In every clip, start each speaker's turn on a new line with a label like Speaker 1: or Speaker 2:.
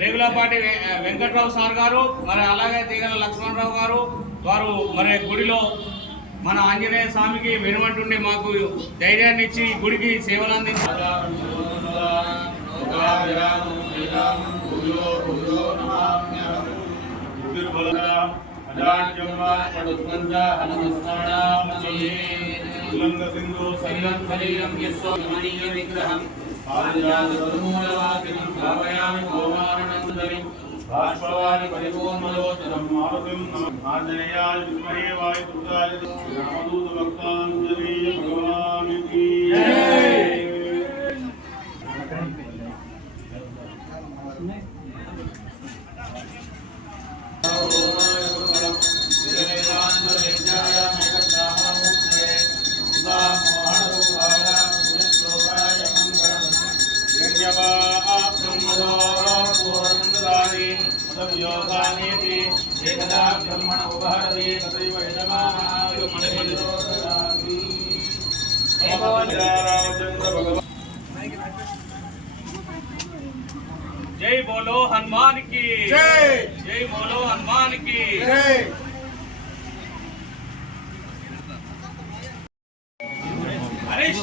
Speaker 1: Regulapati Venkatrao sir గారు మరి అలాగే తీగల లక్ష్మణరావు గారు వారు మరి గుడిలో మన ఆంజనేయ స్వామికి వెనుమంటుండే మాకు ధైర్యాన్ని ఇచ్చి గుడికి సేవలు అందించారు.
Speaker 2: ജ്വലന്തസിന്ധു സരിലം സരീരം യസ്വമനീയ വിഗ്രഹം പാരിജാതമൂലവാസിനം ഭാവയാമി ഗോവാരണന്തരിം ബാഷ്പവാരി പരിപൂർണലോചനം മാരുതിം ആഞ്ജനേയായ വിസ്മയേ വായുപുത്രായ രാമദൂത ഭക്താഞ്ജലീയ ഭഗവാനിക്ക് ജയ భక్తాంజనేయ భగవానికి బ్రహ్మణ ఉపహరతి తథైవ
Speaker 1: జై బోలో హనుమాన్కి
Speaker 3: జై.
Speaker 1: జై బోలో హనుమాన్కి
Speaker 3: జై
Speaker 1: హరీష్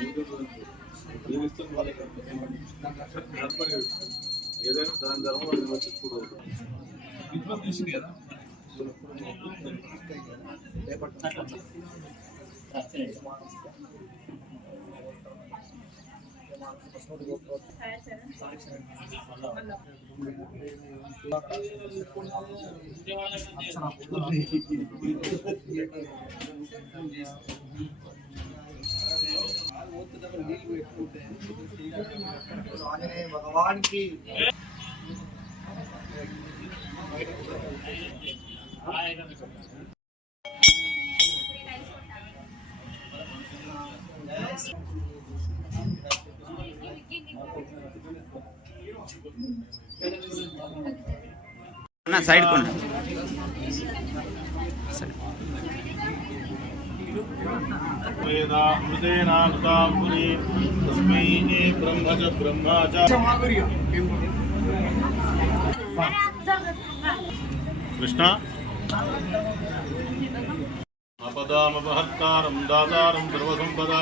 Speaker 3: ఏమి ఇస్తుంది ఏదైనా దాని ధర్మం వచ్చి చూడదు ఇంట్లో తీసింది కదా ఆంజనేయ భగవాన్కి
Speaker 4: అన్న సైడ్ కొండ
Speaker 2: వేదామృతేనామృతాంబుని తస్మై బ్రహ్మ చ బ్రహ్మ చ కృష్ణ అపదామపహత్తారం దాతారం సర్వసంపద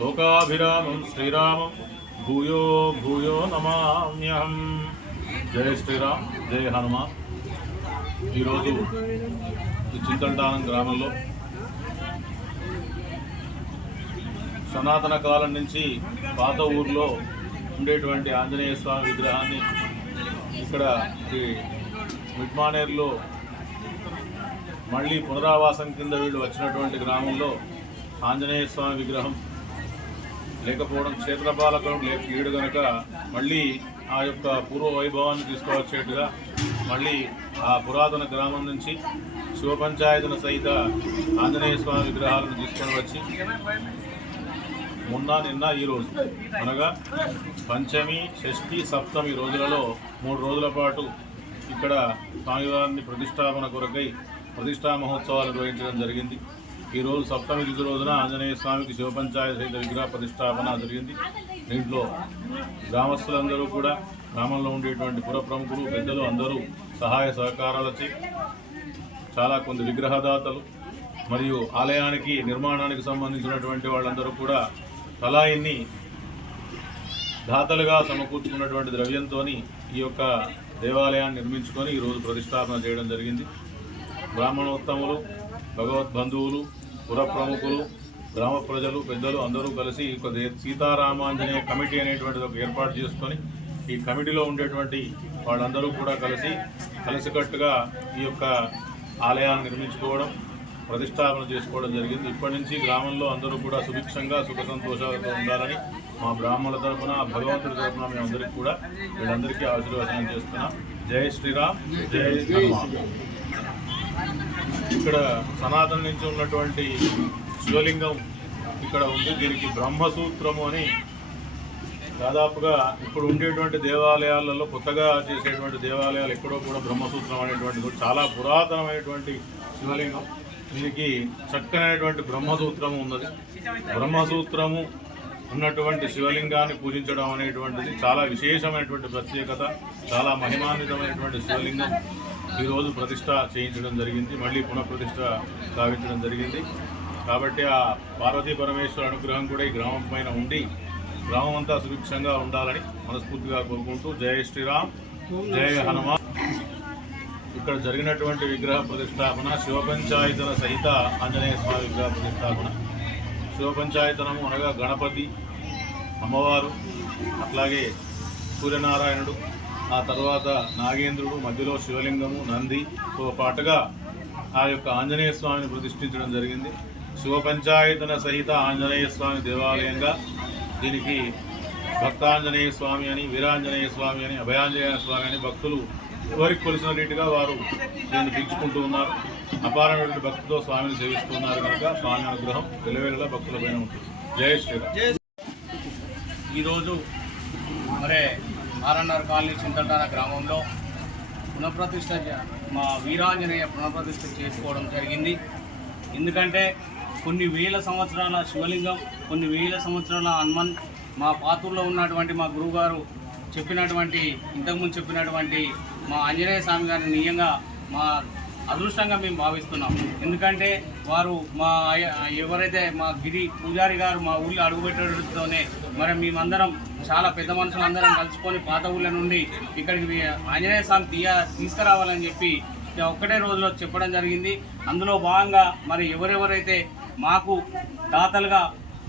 Speaker 2: లోకాభిరామం శ్రీరామం భూయో భూయో నమామ్యహం జయ శ్రీరామ్ జయ హనుమాన్ ఈరోజు ఈ చింతంటానం గ్రామంలో సనాతన కాలం నుంచి పాత ఊర్లో ఉండేటువంటి ఆంజనేయ స్వామి విగ్రహాన్ని ఇక్కడ ఈ మిడ్మానేర్లో మళ్ళీ పునరావాసం కింద వీళ్ళు వచ్చినటువంటి గ్రామంలో ఆంజనేయ స్వామి విగ్రహం లేకపోవడం క్షేత్రపాలకం లేక కనుక గనక మళ్ళీ ఆ యొక్క పూర్వ వైభవాన్ని తీసుకువచ్చేట్టుగా మళ్ళీ ఆ పురాతన గ్రామం నుంచి శివ పంచాయతన సహిత ఆంజనేయ స్వామి విగ్రహాలను తీసుకొని వచ్చి మొన్న నిన్న ఈ రోజు. అనగా పంచమి షష్ఠి సప్తమి రోజులలో మూడు రోజుల పాటు ఇక్కడ స్వామివారిని ప్రతిష్టాపన కొరకై ప్రతిష్టా మహోత్సవాలు నిర్వహించడం జరిగింది. ఈరోజు సప్తమి తిథి రోజున ఆంజనేయ స్వామికి శివపంచాయత సహిత విగ్రహ ప్రతిష్టాపన జరిగింది. దీంట్లో గ్రామస్తులందరూ కూడా గ్రామంలో ఉండేటువంటి పుర ప్రముఖులు పెద్దలు అందరూ సహాయ సహకారాలచే చాలా కొంత విగ్రహదాతలు మరియు ఆలయానికి నిర్మాణానికి సంబంధించినటువంటి వాళ్ళందరూ కూడా తలా ఇన్ని దాతలుగా సమకూర్చుకున్నటువంటి ద్రవ్యంతో ఈ యొక్క దేవాలయాన్ని నిర్మించుకొని ఈరోజు ప్రతిష్టాపన చేయడం జరిగింది. బ్రాహ్మణోత్తములు భగవద్బంధువులు పుర ప్రముఖులు గ్రామ ప్రజలు పెద్దలు అందరూ కలిసి ఒక యొక్క సీతారామాంజనేయ కమిటీ అనేటువంటిది ఒక ఏర్పాటు చేసుకొని ఈ కమిటీలో ఉండేటువంటి వాళ్ళందరూ కూడా కలిసి కలిసికట్టుగా ఈ యొక్క ఆలయాన్ని నిర్మించుకోవడం ప్రతిష్టాపన చేసుకోవడం జరిగింది. ఇప్పటి నుంచి గ్రామంలో అందరూ కూడా సుభిక్షంగా సుఖ సంతోషాలతో ఉండాలని మా బ్రాహ్మణుల తరఫున భగవంతుడి తరఫున మేమందరికీ కూడా వీళ్ళందరికీ ఆశీర్వచనం చేస్తున్నాం. జై శ్రీరామ్ జై హనుమాన్. ఇక్కడ సనాతన నుంచి ఉన్నటువంటి శివలింగం ఇక్కడ ఉంది. దీనికి బ్రహ్మసూత్రము అని దాదాపుగా ఇప్పుడు ఉండేటువంటి దేవాలయాలలో కొత్తగా చేసేటువంటి దేవాలయాలు ఎక్కడో కూడా బ్రహ్మసూత్రం అనేటువంటి చాలా పురాతనమైనటువంటి శివలింగం. దీనికి చక్కనైనటువంటి బ్రహ్మసూత్రము ఉన్నది. బ్రహ్మసూత్రము ఉన్నటువంటి శివలింగాన్ని పూజించడం అనేటువంటిది చాలా విశేషమైనటువంటి ప్రత్యేకత చాలా మహిమాన్వితమైనటువంటి శివలింగం ఈరోజు ప్రతిష్ట చేయించడం జరిగింది. మళ్ళీ పునఃప్రతిష్ట స్థాపించడం జరిగింది. కాబట్టి ఆ పార్వతీ పరమేశ్వర అనుగ్రహం కూడా ఈ గ్రామం పైన ఉండి గ్రామం అంతా సుభిక్షంగా ఉండాలని మనస్ఫూర్తిగా కోరుకుంటూ జయ శ్రీరామ్ జయ హనుమాన్. ఇక్కడ జరిగినటువంటి విగ్రహ ప్రతిష్టాపన శివపంచాయతన సహిత ఆంజనేయ స్వామి విగ్రహ ప్రతిష్టాపన. శివపంచాయతనము అనగా గణపతి అమ్మవారు అట్లాగే సూర్యనారాయణుడు ఆ తర్వాత నాగేంద్రుడు మధ్యలో శివలింగము నందితో పాటుగా ఆ యొక్క ఆంజనేయ స్వామిని ప్రతిష్ఠించడం జరిగింది. శివపంచాయతన సహిత ఆంజనేయ స్వామి దేవాలయంగా దీనికి భక్తాంజనేయ స్వామి అని వీరాంజనేయ స్వామి అని అభయాంజనేయ స్వామి అని భక్తులు ఎవరికి కొలిసిన రీతిగా వారు దీన్ని పిలుచుకుంటూ ఉన్నారు. అపారమైనటువంటి భక్తితో స్వామిని సేవిస్తున్నారు కనుక స్వామి అనుగ్రహం వెలువెలుగా భక్తుల పైన ఉంటుంది. జయ శ్రీరామ్.
Speaker 1: ఈరోజు మరే ఆర్ఎన్ఆర్ కాలనీ చింతటాన గ్రామంలో పునఃప్రతిష్ఠ మా వీరాంజనేయ పునఃప్రతిష్ఠ చేసుకోవడం జరిగింది. ఎందుకంటే కొన్ని వేల సంవత్సరాల శివలింగం కొన్ని వేల సంవత్సరాల హనుమన్ మా పాతూరులో ఉన్నటువంటి మా గురువుగారు చెప్పినటువంటి ఇంతకుముందు చెప్పినటువంటి మా ఆంజనేయ స్వామి గారిని నిజంగా మా అదృష్టంగా మేము భావిస్తున్నాం. ఎందుకంటే వారు మా ఎవరైతే మా గిరి పూజారి గారు మా ఊళ్ళో అడుగుపెట్టడంతోనే మరి మేమందరం చాలా పెద్ద మనుషులందరం కలుసుకొని పాత ఊళ్ళ నుండి ఇక్కడికి ఆంజనేయ స్వామి తీయ తీసుకురావాలని చెప్పి ఒక్కటే రోజులో చెప్పడం జరిగింది. అందులో భాగంగా మరి ఎవరెవరైతే మాకు దాతలుగా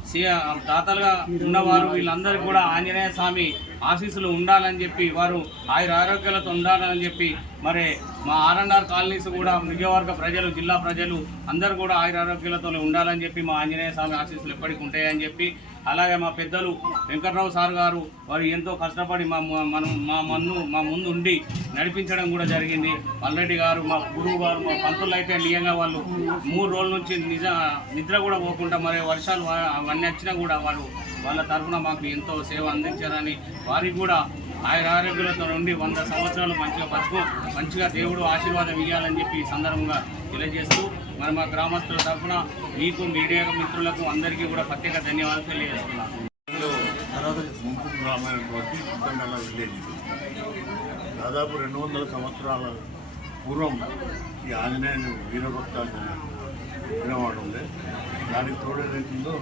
Speaker 1: సీ- దాతలుగా ఉన్నవారు వీళ్ళందరూ కూడా ఆంజనేయ స్వామి ఆశీస్సులు ఉండాలని చెప్పి వారు ఆయుర ఆరోగ్యాలతో ఉండాలని చెప్పి మరి మా ఆర్ఎన్ఆర్ కాలనీస్ కూడా నియోజకవర్గ ప్రజలు జిల్లా ప్రజలు అందరూ కూడా ఆయుర ఆరోగ్యాలతో ఉండాలని చెప్పి మా ఆంజనేయ స్వామి ఆశీస్సులు ఎప్పటికీ ఉంటాయని చెప్పి అలాగే మా పెద్దలు వెంకట్రావు సార్ గారు వారు ఎంతో కష్టపడి మా మనం మా మన్ను మా ముందు ఉండి నడిపించడం కూడా జరిగింది. పల్లెడ్డి గారు మా గురువు గారు మా పంతులు అయితే నిజంగా వాళ్ళు మూడు రోజుల నుంచి నిజ నిద్ర కూడా పోకుండా మరి వర్షాలు అవన్నీ వచ్చినా కూడా వాళ్ళు వాళ్ళ తరఫున మాకు ఎంతో సేవ అందించారని వారికి కూడా ఆయన ఆరోగ్యాలతో నుండి వంద సంవత్సరాలు మంచిగా బతుకు మంచిగా దేవుడు ఆశీర్వాదం ఇవ్వాలని చెప్పి ఈ సందర్భంగా తెలియజేస్తూ మన మా గ్రామస్తుల తరఫున మీకు మీడియా మిత్రులకు అందరికీ కూడా ప్రత్యేక ధన్యవాదాలు తెలియజేస్తున్నాను
Speaker 4: గ్రామైనటువంటి పుట్టండల విలేజ్ దాదాపు రెండు వందల సంవత్సరాల పూర్వం ఈ ఆంజనేయుని వీరభక్త వినవాడు ఉండే. దానికి తోడేదైతుందో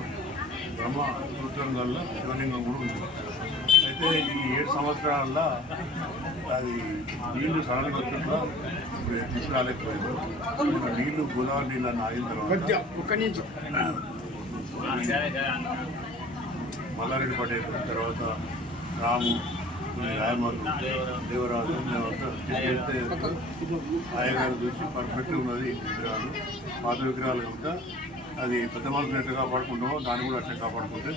Speaker 4: బ్రహ్మ సూత్రం వల్ల శివలింగం కూడా ఉంది. అయితే ఈ ఏడు సంవత్సరాల అది నీళ్ళు సడన్గా వచ్చిందా ఇప్పుడు తీసుకురాలేకపోయింది నీళ్ళు గోదావరి నీళ్ళు అని ఆగిన తర్వాత మల్లారెడ్డి పటేల్ తర్వాత రాము రాయమల్లు దేవరాజు మేమంతా చేస్తే ఆయగారు చూసి పర్ఫెక్ట్ ఉన్నది విగ్రహాలు. పాత విగ్రహాలు కనుక అది పెద్ద మనసు ఎట్లా కాపాడుకుంటామో దాన్ని కూడా అట్లా కాపాడుకుంటే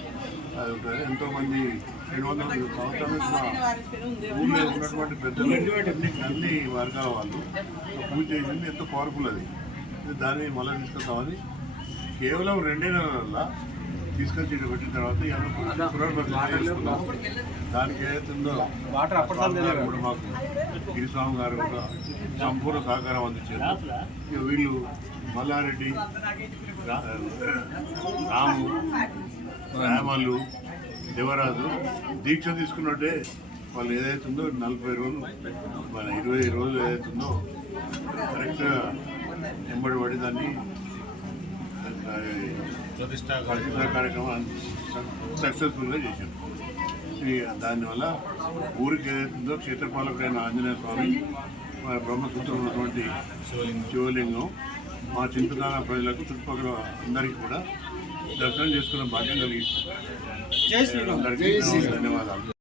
Speaker 4: అది ఉంటుంది. ఎంతోమంది రెండు వందల సంవత్సరాల నుంచి ఊళ్ళో ఉన్నటువంటి పెద్దలు అన్ని వర్గాల వాళ్ళు పూజ చేసింది. ఎంతో పవర్ఫుల్ అది. దాన్ని మళ్ళీ తీసుకొస్తామని కేవలం రెండే నెలల తీసుకొచ్చి ఇక్కడ పెట్టిన తర్వాత దానికి ఏదైతుందో వాటర్ కూడా మాకు. గిరిస్వామి గారు కూడా సంపూర్ణ సహకారం అందించారు. వీళ్ళు మల్లారెడ్డి రాము రామల్లు దేవరాజు దీక్ష తీసుకున్నట్టే వాళ్ళు ఏదైతుందో నలభై రోజులు మన ఇరవై రోజులు ఏదైతుందో కరెక్ట్గా వెంబడి పడి దాన్ని
Speaker 2: ప్రతిష్ట
Speaker 4: పరిశుభ్ర కార్యక్రమం సక్సెస్ఫుల్గా చేశాం దానివల్ల ఊరికి ఏదైతుందో క్షేత్రపాలకుడైన ఆంజనేయ స్వామి బ్రహ్మసూత్రం ఉన్నటువంటి
Speaker 2: శివలింగం.
Speaker 4: శివలింగం మా చింతకాల ప్రజలకు చుట్టుపక్కల అందరికీ కూడా దర్శనం చేసుకున్న భాగ్యం కలిగి అందరికీ ధన్యవాదాలు.